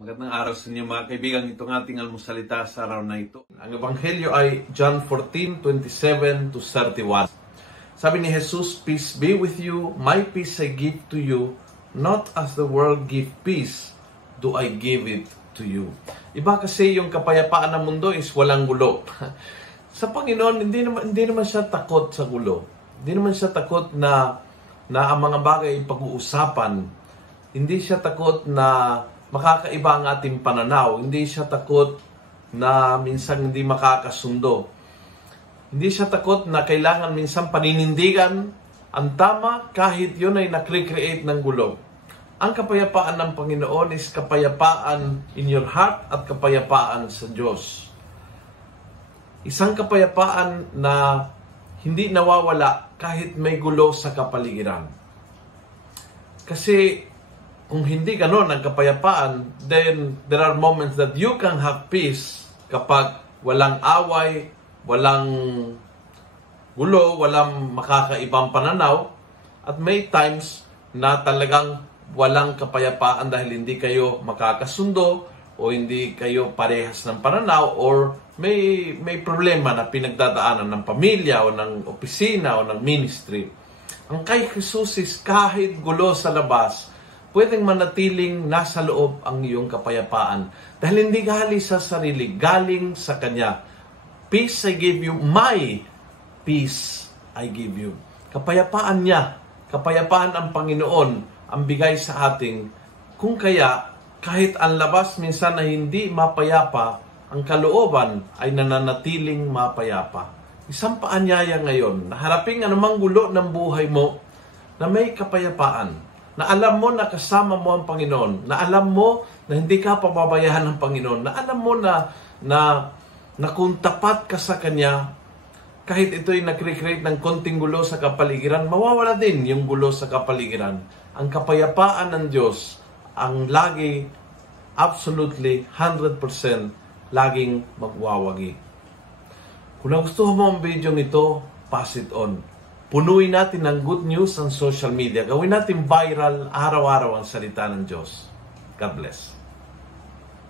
Magandang araw sa inyo mga kaibigan. Itong ating almusalita sa araw na ito. Ang ebanghelyo ay John 14:27 to 31. Sabi ni Jesus, "Peace be with you, my peace I give to you, not as the world give peace, do I give it to you." Iba kasi yung kapayapaan ng mundo is walang gulo. Sa Panginoon, hindi naman siya takot sa gulo. Hindi naman siya takot na ang mga bagay ay pag-uusapan. Hindi siya takot na makakaiba ang ating pananaw. Hindi siya takot na minsan hindi makakasundo. Hindi siya takot na kailangan minsan paninindigan ang tama kahit yun ay nakre-create ng gulo. Ang kapayapaan ng Panginoon is kapayapaan in your heart at kapayapaan sa Diyos. Isang kapayapaan na hindi nawawala kahit may gulo sa kapaligiran. Kasi kung hindi ganon ang kapayapaan, then there are moments that you can have peace kapag walang away, walang gulo, walang makakaibang pananaw, at may times na talagang walang kapayapaan dahil hindi kayo makakasundo o hindi kayo parehas ng pananaw or may problema na pinagdadaanan ng pamilya o ng opisina o ng ministry. Ang kay Jesus is kahit gulo sa labas, pwedeng manatiling nasa loob ang iyong kapayapaan. Dahil hindi galing sa sarili, galing sa Kanya. Peace I give you, my peace I give you. Kapayapaan niya, kapayapaan ang Panginoon, ang bigay sa ating. Kung kaya, kahit ang labas minsan na hindi mapayapa, ang kalooban ay nananatiling mapayapa. Isang paanyaya ngayon, na haraping anumang gulo ng buhay mo, na may kapayapaan. Na alam mo na kasama mo ang Panginoon, na alam mo na hindi ka pababayaan ng Panginoon, na alam mo na kung tapat ka sa Kanya, kahit ito'y nag-create ng konting gulo sa kapaligiran, mawawala din yung gulo sa kapaligiran. Ang kapayapaan ng Diyos, ang lagi, absolutely, 100%, laging magwawagi. Kung nagustuhan mo ang video nito, pass it on. Punuin natin ng good news ang social media. Gawin natin viral araw-araw ang salita ng Diyos. God bless.